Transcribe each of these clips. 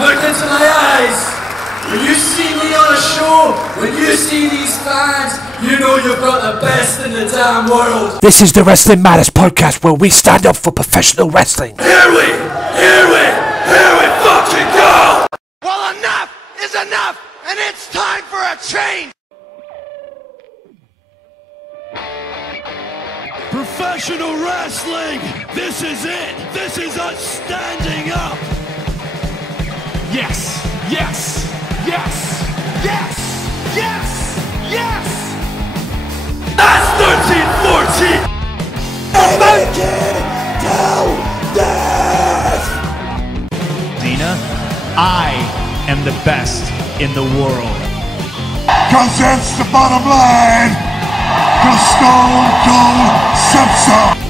Look into my eyes. When you see me on a show, when you see these fans, you know you've got the best in the damn world. This is the Wrestling Matters podcast, where we stand up for professional wrestling. Here we fucking go! Well, enough is enough, and it's time for a change! Professional wrestling! This is it! This is us standing up! Yes! Yes! Yes! Yes! Yes! Yes! That's 13-14! Dina, I am the best in the world. 'Cause that's the bottom line. 'Cause Stone Cold said so.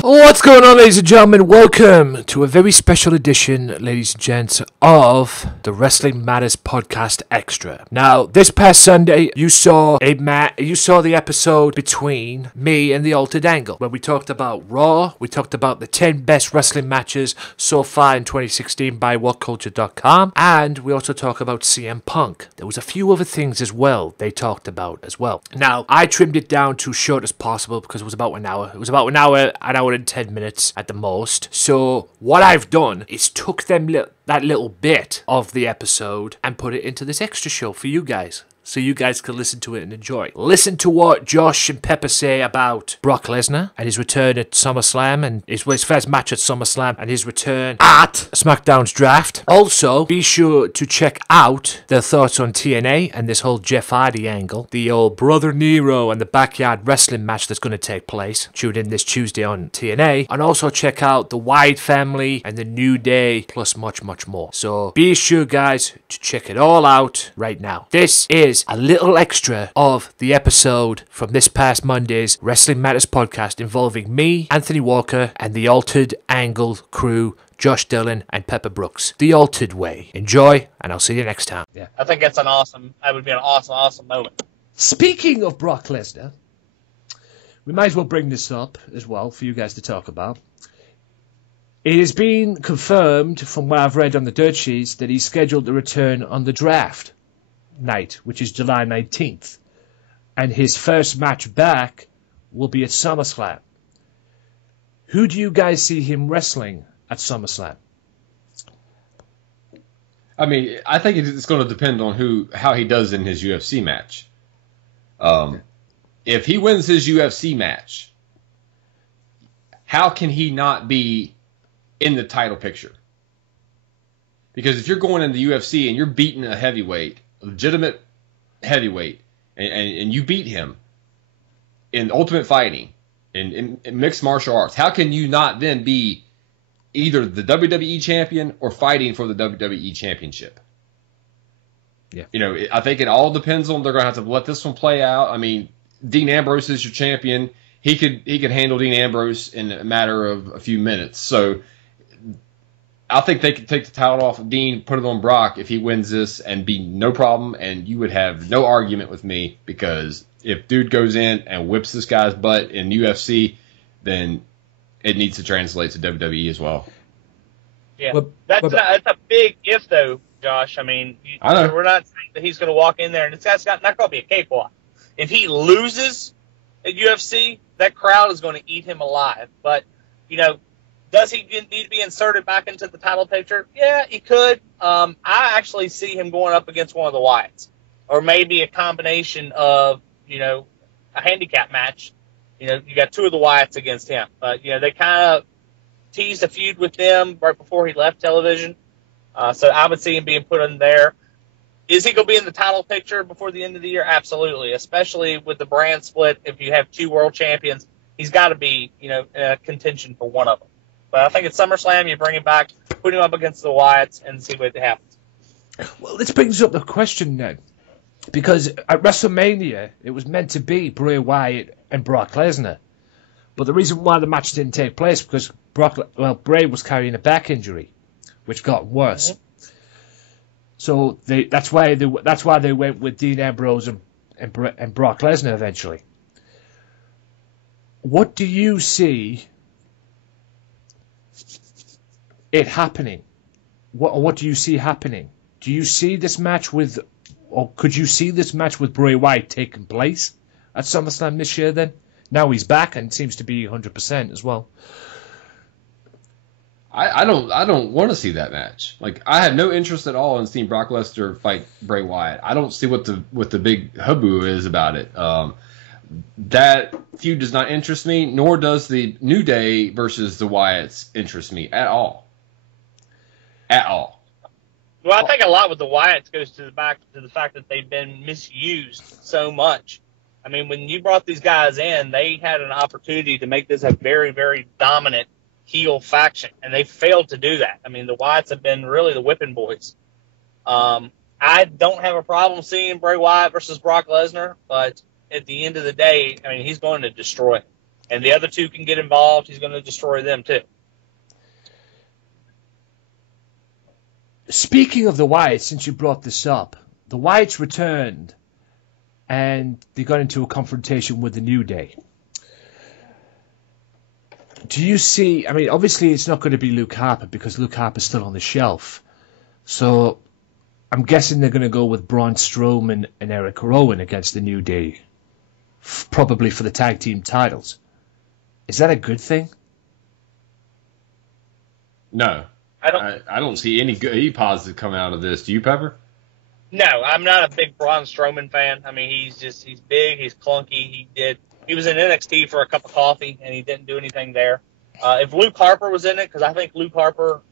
What's going on, ladies and gentlemen? Welcome to a very special edition, ladies and gents, of the Wrestling Matters Podcast Extra. Now, this past Sunday, you saw the episode between me and the Altered Angle, where we talked about Raw, we talked about the 10 best wrestling matches so far in 2016 by WhatCulture.com, and we also talked about CM Punk. There was a few other things as well they talked about as well. Now, I trimmed it down to short as possible because it was about an hour. It was about an hour and 10 minutes at the most. So what I've done is took that little bit of the episode and put it into this extra show for you guys, so you guys can listen to it and enjoy. Listen to what Josh and Pepper say about Brock Lesnar and his return at SummerSlam, and his first match at SummerSlam, and his return at SmackDown's draft. Also, be sure to check out their thoughts on TNA and this whole Jeff Hardy angle, the old Brother Nero and the backyard wrestling match that's going to take place. Tune in this Tuesday on TNA, and also check out the Wyatt Family and the New Day, plus much more. So be sure, guys, to check it all out right now. This is a little extra of the episode from this past Monday's Wrestling Matters podcast involving me, Anthony Walker, and the Altered Angle crew, Josh Dillon and Pepper Brooks. The Altered Way. Enjoy, and I'll see you next time. Yeah. I think that would be an awesome moment. Speaking of Brock Lesnar, we might as well bring this up as well for you guys to talk about. It has been confirmed from what I've read on the dirt sheets that he's scheduled to return on the draft night, which is July 19th. And his first match back will be at SummerSlam. Who do you guys see him wrestling at SummerSlam? I mean, I think it's going to depend on how he does in his UFC match. If he wins his UFC match, how can he not be in the title picture? Because if you're going into the UFC and you're beating a heavyweight, a legitimate heavyweight, and you beat him in Ultimate Fighting, in mixed martial arts, how can you not then be either the WWE champion or fighting for the WWE championship? Yeah. You know, I think it all depends on, they're going to have to let this one play out. I mean, Dean Ambrose is your champion. He could handle Dean Ambrose in a matter of a few minutes. So I think they could take the title off of Dean, put it on Brock if he wins this, and be no problem, and you would have no argument with me, because if dude goes in and whips this guy's butt in UFC, then it needs to translate to WWE as well. Yeah, that's a big if, though, Josh. I mean, we're not saying that he's going to walk in there and it's not going to be a cakewalk. If he loses at UFC, that crowd is going to eat him alive. But, you know, does he need to be inserted back into the title picture? Yeah, he could. I actually see him going up against one of the Wyatts, or maybe a combination of, you know, a handicap match. You know, you got two of the Wyatts against him. But, you know, they kind of teased a feud with them right before he left television. So I would see him being put in there. Is he going to be in the title picture before the end of the year? Absolutely, especially with the brand split. If you have two world champions, he's got to be, you know, in a contention for one of them. But I think at SummerSlam, you bring him back, put him up against the Wyatts, and see what happens. Well, this brings up the question then. Because at WrestleMania, it was meant to be Bray Wyatt and Brock Lesnar. But the reason why the match didn't take place because Bray was carrying a back injury, which got worse. Mm-hmm. So that's why they went with Dean Ambrose and Brock Lesnar eventually. What do you see it happening what do you see happening? Do you see this match or could you see this match with Bray Wyatt taking place at SummerSlam this year then? Now he's back and seems to be 100% as well. I don't want to see that match. Like, I have no interest at all in seeing Brock Lesnar fight Bray Wyatt. I don't see what the big hubbub is about it. That feud does not interest me, nor does the New Day versus the Wyatts interest me at all. At all. Well, I think a lot with the Wyatts goes to the fact that they've been misused so much. I mean, when you brought these guys in, they had an opportunity to make this a very, very dominant heel faction, and they failed to do that. I mean, the Wyatts have been really the whipping boys. I don't have a problem seeing Bray Wyatt versus Brock Lesnar, but at the end of the day, I mean, he's going to destroy him. And the other two can get involved, he's going to destroy them too. Speaking of the Wyatts, since you brought this up, the Wyatts returned and they got into a confrontation with the New Day. Do you see, I mean, obviously it's not going to be Luke Harper because Luke Harper's still on the shelf. So I'm guessing they're going to go with Braun Strowman and Eric Rowan against the New Day, probably for the tag team titles. Is that a good thing? No. I don't see any positive coming out of this. Do you, Pepper? No, I'm not a big Braun Strowman fan. I mean, he's big, he's clunky. He was in NXT for a cup of coffee, and he didn't do anything there. If Luke Harper was in it, because I think Luke Harper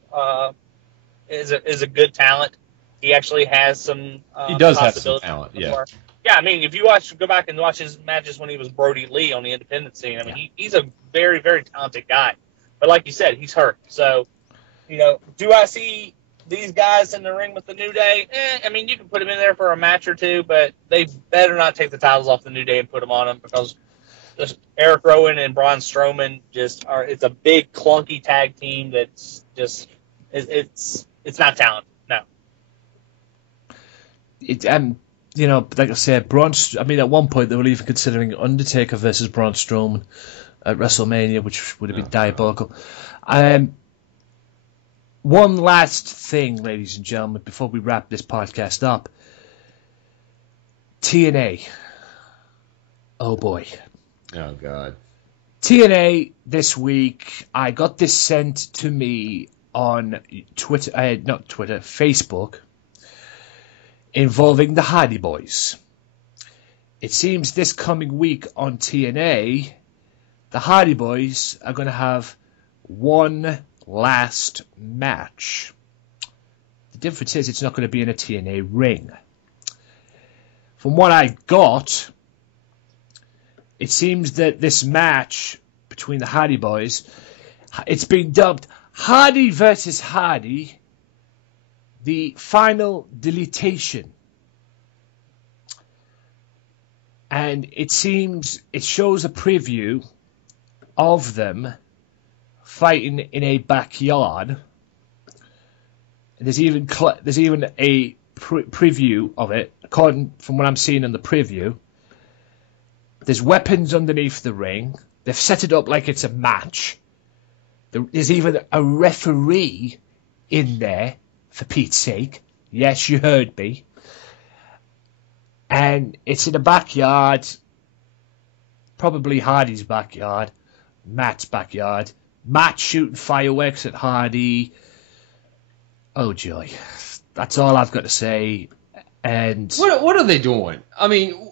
is a good talent. He actually has some. He does have some talent. Yeah. Yeah, I mean, if you go back and watch his matches when he was Brody Lee on the independent scene, I mean, he's a very, very talented guy. But like you said, he's hurt. So, do I see these guys in the ring with the New Day? I mean, you can put them in there for a match or two, but they better not take the titles off the New Day and put them on them because Eric Rowan and Braun Strowman it's a big, clunky tag team that's just, it's not talent. No. Like I said, at one point they were even considering Undertaker versus Braun Strowman at WrestleMania, which would have been diabolical. One last thing, ladies and gentlemen, before we wrap this podcast up. TNA. Oh, boy. Oh, God. TNA this week, I got this sent to me on Facebook, involving the Hardy Boys. It seems this coming week on TNA, the Hardy Boys are going to have one last match. The difference is it's not going to be in a TNA ring. From what I got, it seems that this match between the Hardy Boys, it's been dubbed Hardy versus Hardy, the final deletion. And it shows a preview of them fighting in a backyard. There's even a preview of it, according from what I'm seeing in the preview. There's weapons underneath the ring. They've set it up like it's a match. There's even a referee in there, for Pete's sake. Yes, you heard me. And it's in a backyard, probably Hardy's backyard, Matt's backyard. Matt shooting fireworks at Hardy. Oh, joy. That's all I've got to say. And what are they doing? I mean,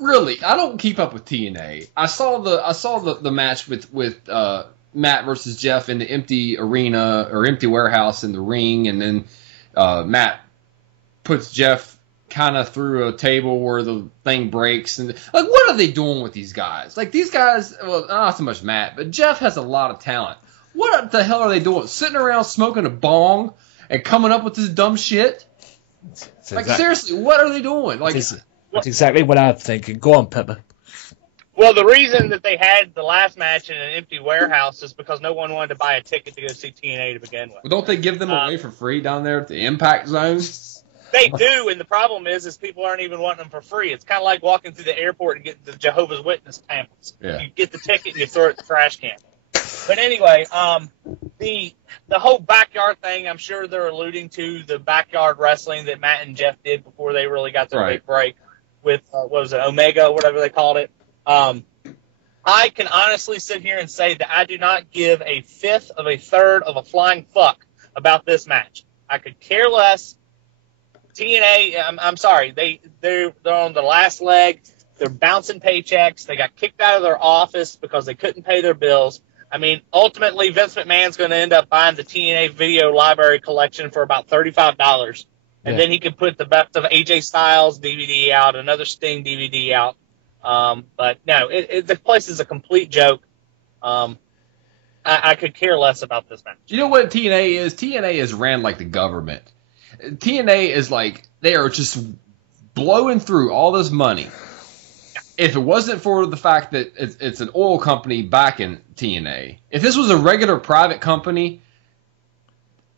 really, I don't keep up with TNA. I saw the match with Matt versus Jeff in the empty arena or empty warehouse in the ring, and then Matt puts Jeff kind of through a table where the thing breaks, and like, what are they doing with these guys? Like, these guys, well, not so much Matt, but Jeff has a lot of talent. What the hell are they doing? Sitting around smoking a bong and coming up with this dumb shit? Seriously, what are they doing? Like, that's exactly what I'm thinking. Go on, Pepper. Well, the reason that they had the last match in an empty warehouse is because no one wanted to buy a ticket to go see TNA to begin with. Well, don't they give them away for free down there at the Impact Zone? They do, and the problem is people aren't even wanting them for free. It's kind of like walking through the airport and getting the Jehovah's Witness pamphlets. Yeah. You get the ticket and you throw it in the trash can. But anyway, the whole backyard thing, I'm sure they're alluding to the backyard wrestling that Matt and Jeff did before they really got their big break with, what was it, Omega, whatever they called it. I can honestly sit here and say that I do not give a fifth of a third of a flying fuck about this match. I could care less. TNA, I'm sorry, they're on the last leg. They're bouncing paychecks. They got kicked out of their office because they couldn't pay their bills. I mean, ultimately, Vince McMahon's going to end up buying the TNA video library collection for about $35. And then he could put the best of AJ Styles DVD out, another Sting DVD out. But no, the place is a complete joke. I could care less about this match. You know what TNA is? TNA is ran like the government. TNA is like, they are just blowing through all this money. If it wasn't for the fact that it's an oil company backing TNA, if this was a regular private company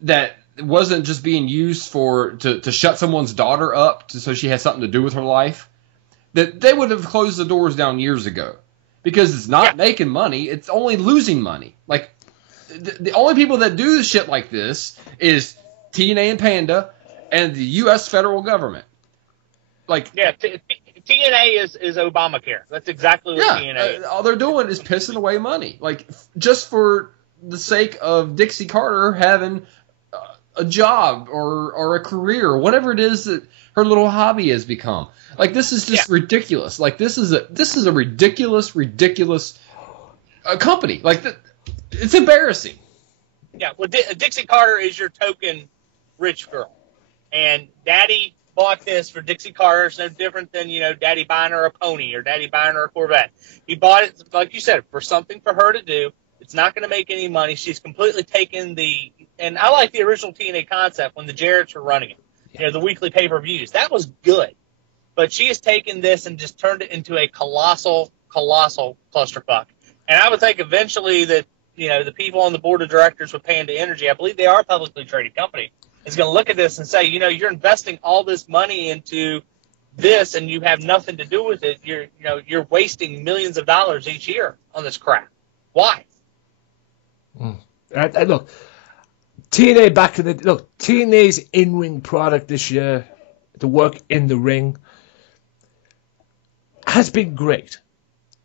that wasn't just being used to shut someone's daughter up so she has something to do with her life, that they would have closed the doors down years ago. Because it's not making money, it's only losing money. Like, the only people that do shit like this is TNA and Panda and the U.S. federal government. Like, TNA is Obamacare. That's exactly what TNA is. All they're doing is pissing away money. Like, just for the sake of Dixie Carter having a job or a career or whatever it is that her little hobby has become. Like, this is just ridiculous. Like, this is a ridiculous company. Like, it's embarrassing. Yeah, well, Dixie Carter is your token rich girl. And Daddy bought this for Dixie Carter. It's no different than, Daddy buying her a pony or Daddy buying her a Corvette. He bought it, like you said, for something for her to do. It's not going to make any money. She's completely taken and I like the original TNA concept when the Jarretts were running it. The weekly pay-per-views. That was good. But she has taken this and just turned it into a colossal clusterfuck. And I would think eventually that, the people on the board of directors with Panda Energy, I believe they are a publicly traded company, is going to look at this and say, you're investing all this money into this and you have nothing to do with it. You're wasting millions of dollars each year on this crap. Why? Look, TNA's in-ring product this year, the work in the ring, has been great.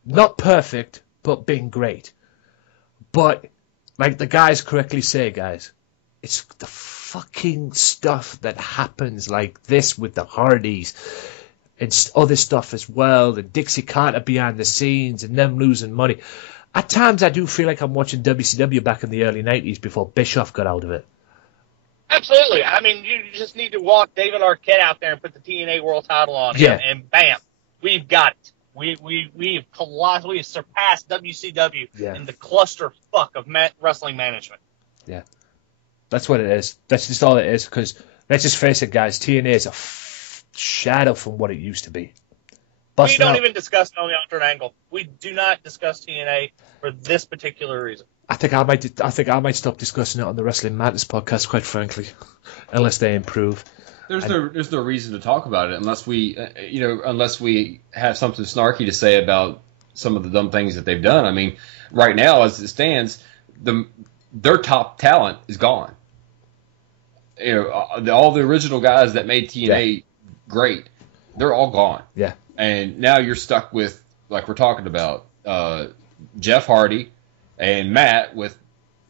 Not perfect, but been great. But, like the guys correctly say, guys, it's the fucking stuff that happens like this with the Hardys and other stuff as well, and Dixie Carter behind the scenes and them losing money. At times I do feel like I'm watching WCW back in the early 90s before Bischoff got out of it. Absolutely. I mean, you just need to walk David Arquette out there and put the TNA World title on him, and bam, we've got it. We've surpassed WCW in the clusterfuck of wrestling management. Yeah. That's what it is. That's just all it is, because let's just face it, guys, TNA is a shadow from what it used to be. We don't even discuss it on the alternate angle. We do not discuss TNA for this particular reason. I think I might stop discussing it on the Wrestling Madness podcast, quite frankly, unless they improve. There's no reason to talk about it unless we have something snarky to say about some of the dumb things that they've done. I mean, right now as it stands, their top talent is gone. All the original guys that made TNA great, they're all gone. Yeah. And now you're stuck with, like we're talking about, Jeff Hardy and Matt with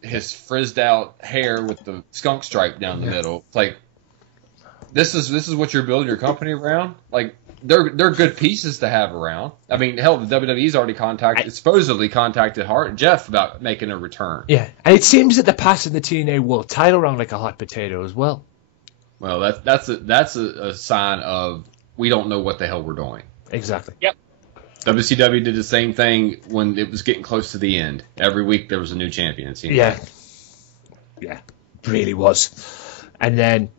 his frizzed out hair with the skunk stripe down the middle. It's like, this is what you're building your company around? Like, they're good pieces to have around. I mean, hell, the WWE's already supposedly contacted Jeff about making a return. Yeah, and it seems that they're passing the TNA World title around like a hot potato as well. Well, that's a sign of we don't know what the hell we're doing. Exactly. Yep. WCW did the same thing when it was getting close to the end. Every week there was a new champion. Yeah, really was. And then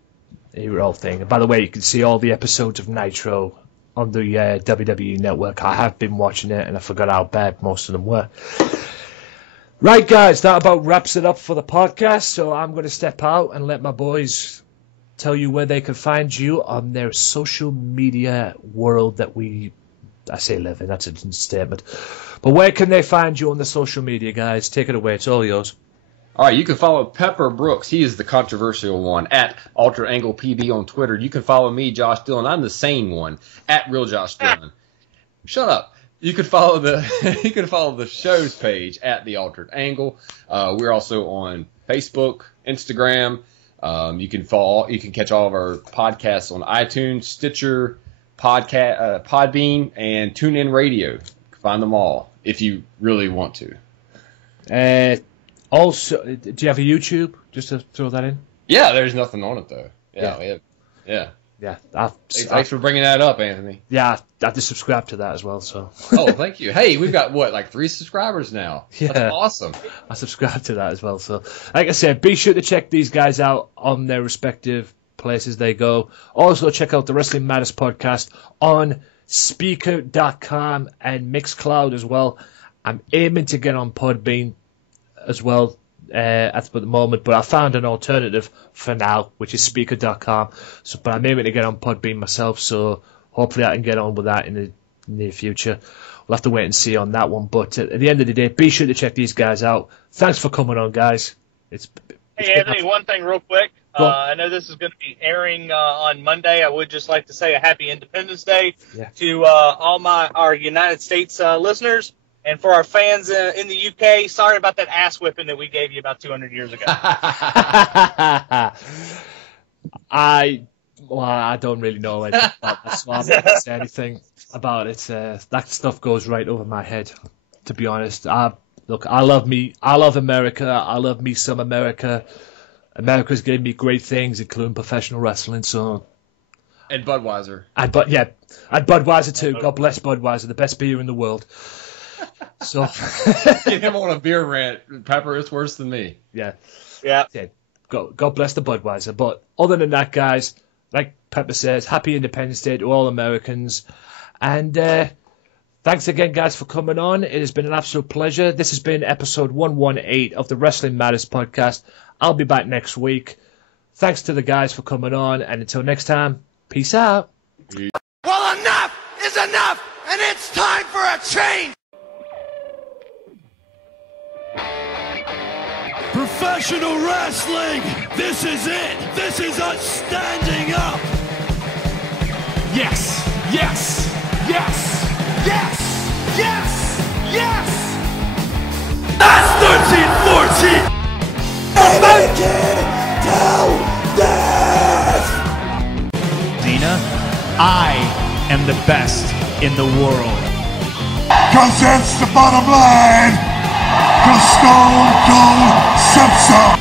the whole thing. And by the way, you can see all the episodes of Nitro on the WWE Network. I have been watching it, and I forgot how bad most of them were. Right, guys, that about wraps it up for the podcast. So I'm going to step out and let my boys tell you where they can find you on their social media world that we I say living, that's a statement. But where can they find you on the social media, guys? Take it away. It's all yours. All right, you can follow Pepper Brooks. He is the controversial one, at Altered Angle PB on Twitter. You can follow me, Josh Dillon. I'm the sane one, at Real Josh Dillon. Shut up. You can follow the show's page at The Altered Angle. We're also on Facebook, Instagram. You can catch all of our podcasts on iTunes, Stitcher, Podbean, and TuneIn Radio. Find them all if you really want to. Also, do you have a YouTube? Just to throw that in. Yeah, there's nothing on it though. Yeah. Thanks for bringing that up, Anthony. Yeah, I have to subscribe to that as well. So. Oh, thank you. Hey, we've got like 3 subscribers now. Yeah, that's awesome. I subscribe to that as well. So, like I said, be sure to check these guys out on their respective places they go. Also, check out the Wrestling Matters podcast on Speaker.com and Mixcloud as well. I'm aiming to get on Podbean as well at the moment, but I found an alternative for now, which is Speaker.com. So, but I'm aiming to get on Podbean myself, so hopefully I can get on with that in the near future. We'll have to wait and see on that one. But at the end of the day, be sure to check these guys out. Thanks for coming on, guys. Hey, Anthony, one thing real quick. I know this is going to be airing on Monday. I would just like to say a happy Independence Day to all our United States listeners. And for our fans in the UK, sorry about that ass whipping that we gave you about 200 years ago. I don't really know anything about that, so I'm not going to say anything about it. That stuff goes right over my head, to be honest. I love America. I love me some America. America's given me great things, including professional wrestling. So, and Budweiser. And Budweiser too. God bless Budweiser, the best beer in the world. So get him on a beer rant. Pepper, it's worse than me. Yeah. God bless the Budweiser. But other than that, guys, like Pepper says, happy Independence Day to all Americans. And thanks again, guys, for coming on. It has been an absolute pleasure. This has been episode 118 of the Wrestling Matters podcast. I'll be back next week. Thanks to the guys for coming on. And until next time, peace out. Well, enough is enough, and it's time for a change. Professional wrestling! This is it! This is us standing up! Yes! Yes! Yes! Yes! Yes! Yes! That's 13-14! Make it till death! Dina, I am the best in the world. Cause that's the bottom line. Cause Stone Cold Simpson.